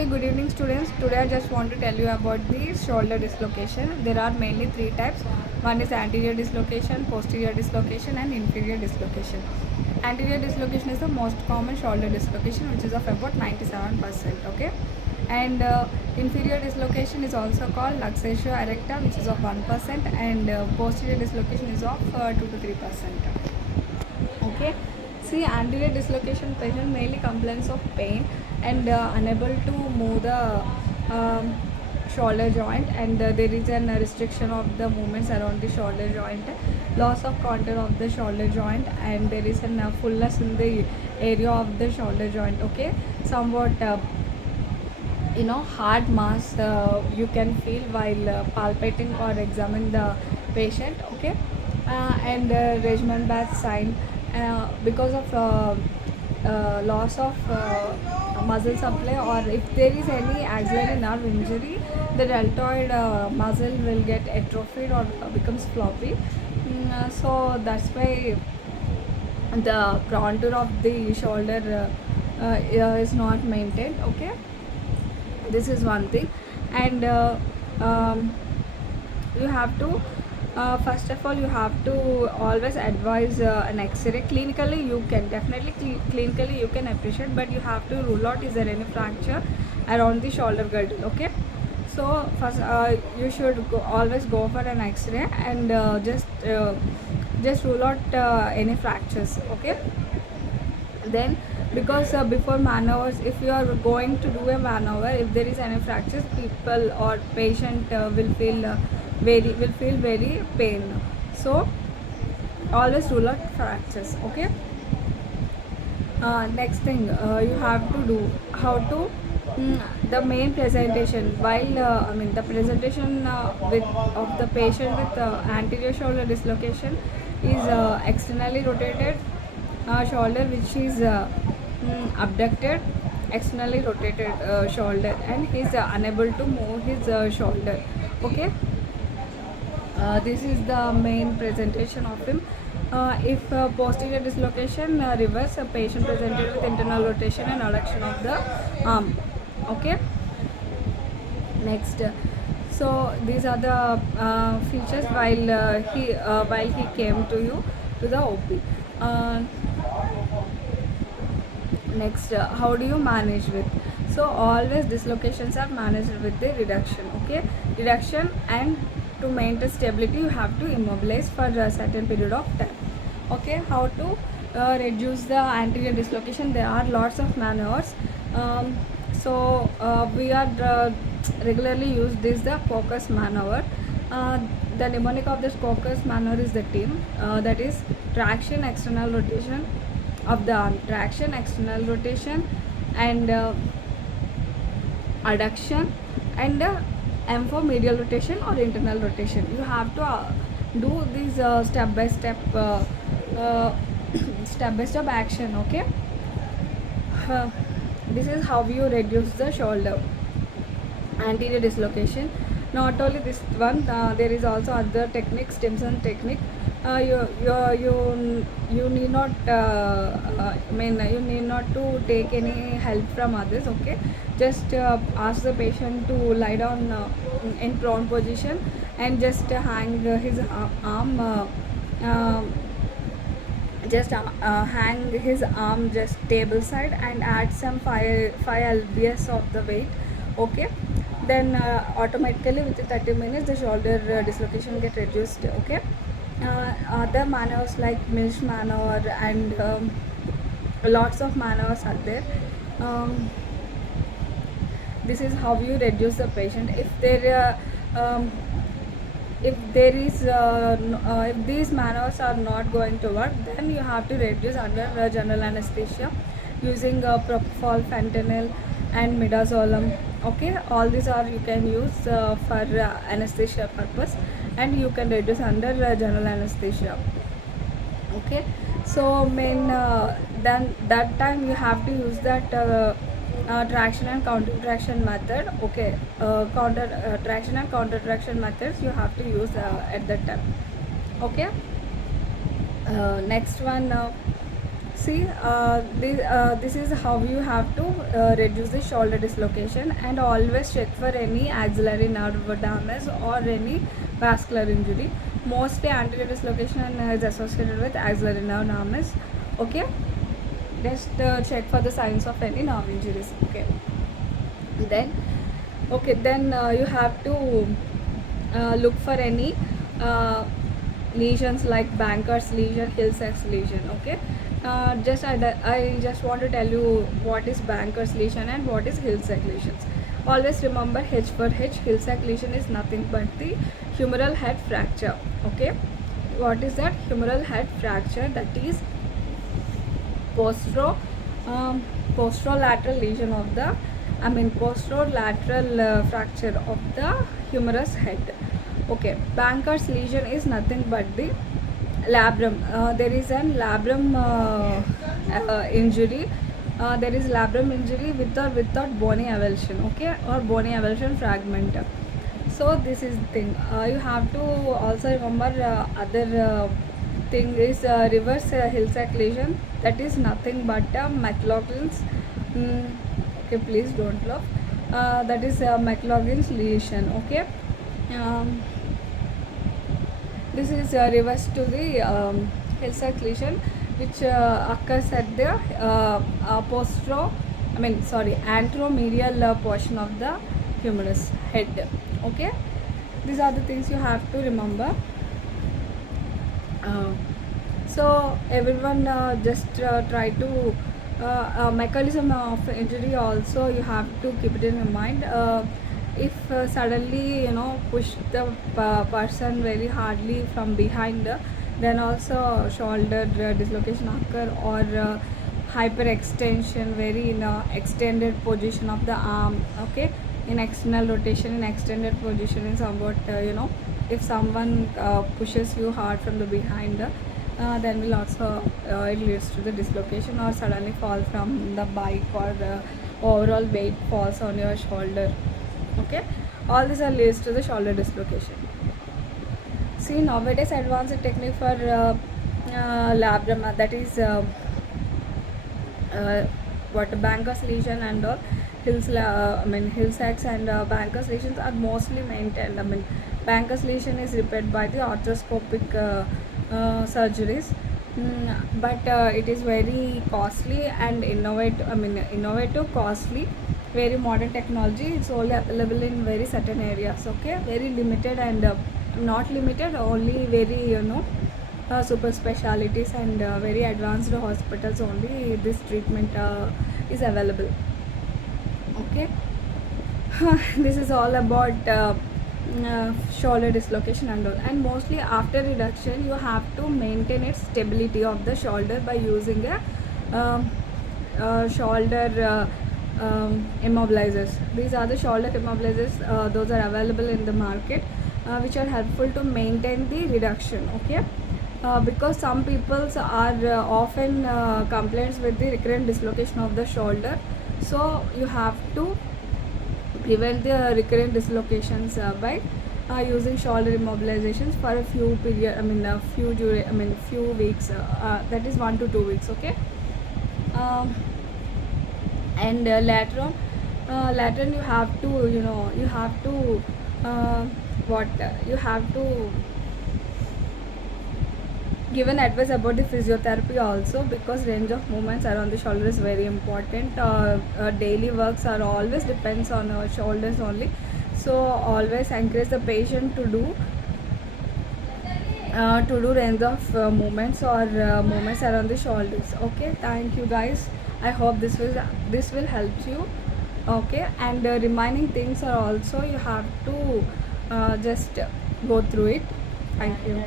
Okay, good evening students. Today I just want to tell you about the shoulder dislocation. There are mainly three types. One is anterior dislocation, posterior dislocation and inferior dislocation. Anterior dislocation is the most common shoulder dislocation, which is of about 97%. Okay, and inferior dislocation is also called luxatio erecta, which is of 1%, and posterior dislocation is of 2 to 3%. Okay, see, anterior dislocation patient mainly complains of pain and unable to move the shoulder joint, and there is a restriction of the movements around the shoulder joint, loss of contour of the shoulder joint, and there is a fullness in the area of the shoulder joint. Okay, somewhat hard mass you can feel while palpating or examine the patient. Okay, and Regimen's sign because of loss of muscle supply, or if there is any axillary nerve injury, the deltoid muscle will get atrophied or becomes floppy. So that's why the contour of the shoulder is not maintained. Okay, this is one thing. And you have to first of all, you have to always advise an x-ray. Clinically you can definitely clinically you can appreciate, but you have to rule out is there any fracture around the shoulder girdle. Okay, so first you should always go for an x-ray and just rule out any fractures. Okay, then because before maneuvers, if you are going to do a maneuver, if there is any fractures, people or patient will feel very pain. So always rule out fractures. Okay, next thing you have to do how to the main presentation. While the presentation of the patient with anterior shoulder dislocation is externally rotated shoulder, which is abducted, externally rotated shoulder, and he is unable to move his shoulder. Okay, this is the main presentation of him. If posterior dislocation, reverse, a patient presented with internal rotation and adduction of the arm. Okay, next. So these are the features while he came to you to the OP. Next, how do you manage with? So always dislocations are managed with the reduction. Okay, reduction, and to maintain stability you have to immobilize for a certain period of time. Okay, how to reduce the anterior dislocation? There are lots of maneuvers. We are regularly use this the Coccus maneuver. The mnemonic of this Coccus maneuver is the team, that is traction, external rotation of the arm, traction, external rotation, and adduction, and M for medial rotation or internal rotation. You have to do this step by step step by step action. Okay, this is how you reduce the shoulder anterior dislocation. Not only this one, there is also other techniques, Stimson technique. You need not you need not to take any help from others. Okay, just ask the patient to lie down in prone position, and just hang his arm hang his arm just table side, and add some 5 lbs of the weight. Okay, then automatically within 30 minutes the shoulder dislocation get reduced. Okay, other maneuvers like Milch maneuver, and lots of maneuvers are there. This is how you reduce the patient. If these maneuvers are not going to work, then you have to reduce under general anesthesia using propofol, fentanyl, and midazolam. Okay, all these are you can use for anesthesia purpose, and you can reduce under general anesthesia. Okay, so then that time you have to use that traction and counter traction method. Okay, traction and counter traction methods you have to use at that time. Okay, next one, See, this is how you have to reduce the shoulder dislocation, and always check for any axillary nerve damage or any vascular injury. Mostly anterior dislocation is associated with axillary nerve damage. Okay, just check for the signs of any nerve injuries. Okay, then you have to look for any uh, lesions like Banker's lesion, Hill-Sachs lesion. Okay, I just want to tell you what is Banker's lesion and what is Hill-Sachs lesions. Always remember H for H. Hill-Sachs lesion is nothing but the humeral head fracture. Okay, what is that? Humeral head fracture, that is postero posterolateral lesion of the posterolateral fracture of the humerus head. Okay, Banker's lesion is nothing but the labrum. There is an labrum injury. There is labrum injury with or without bony avulsion. Okay, or bony avulsion fragment. So this is the thing. You have to also remember other thing is reverse Hill-Sachs lesion. That is nothing but McLaughlin's. Okay, please don't laugh. That is McLaughlin's lesion. Okay. Um, this is reverse to the Hill-Sachs lesion, which occurs at the anteromedial portion of the humerus head. Okay, these are the things you have to remember. So everyone just try to mechanism of injury also you have to keep it in your mind. If suddenly push the person very hardly from behind, then also shoulder dislocation occur, or hyperextension, very in extended position of the arm. Okay, in external rotation in extended position is somewhat if someone pushes you hard from the behind, then will also it leads to the dislocation, or suddenly fall from the bike, or overall weight falls on your shoulder. Okay, all these are leads to the shoulder dislocation. See, nowadays advanced technique for labrum, that is what Banker's lesion and all. Hill-Sachs and Banker's lesions are mostly maintained. Banker's lesion is repaired by the arthroscopic surgeries, but it is very costly and innovative, costly, very modern technology. It's only available in very certain areas. Okay, very limited and not limited, only very super specialities and very advanced hospitals only this treatment is available. Okay, this is all about shoulder dislocation and all. And mostly after reduction you have to maintain its stability of the shoulder by using a shoulder immobilizers. These are the shoulder immobilizers, those are available in the market, which are helpful to maintain the reduction. Okay, because some people are often complaints with the recurrent dislocation of the shoulder, so you have to prevent the recurrent dislocations by using shoulder immobilizations for a few period, few weeks, that is 1 to 2 weeks. Okay, and later on you have to you have to you have to give an advice about the physiotherapy also, because range of movements around the shoulder is very important. Daily works are always depends on our shoulders only, so always encourage the patient to do range of movements or movements around the shoulders. Okay, thank you guys. I hope this will help you. Okay, and remaining things are also you have to just go through it. Thank you.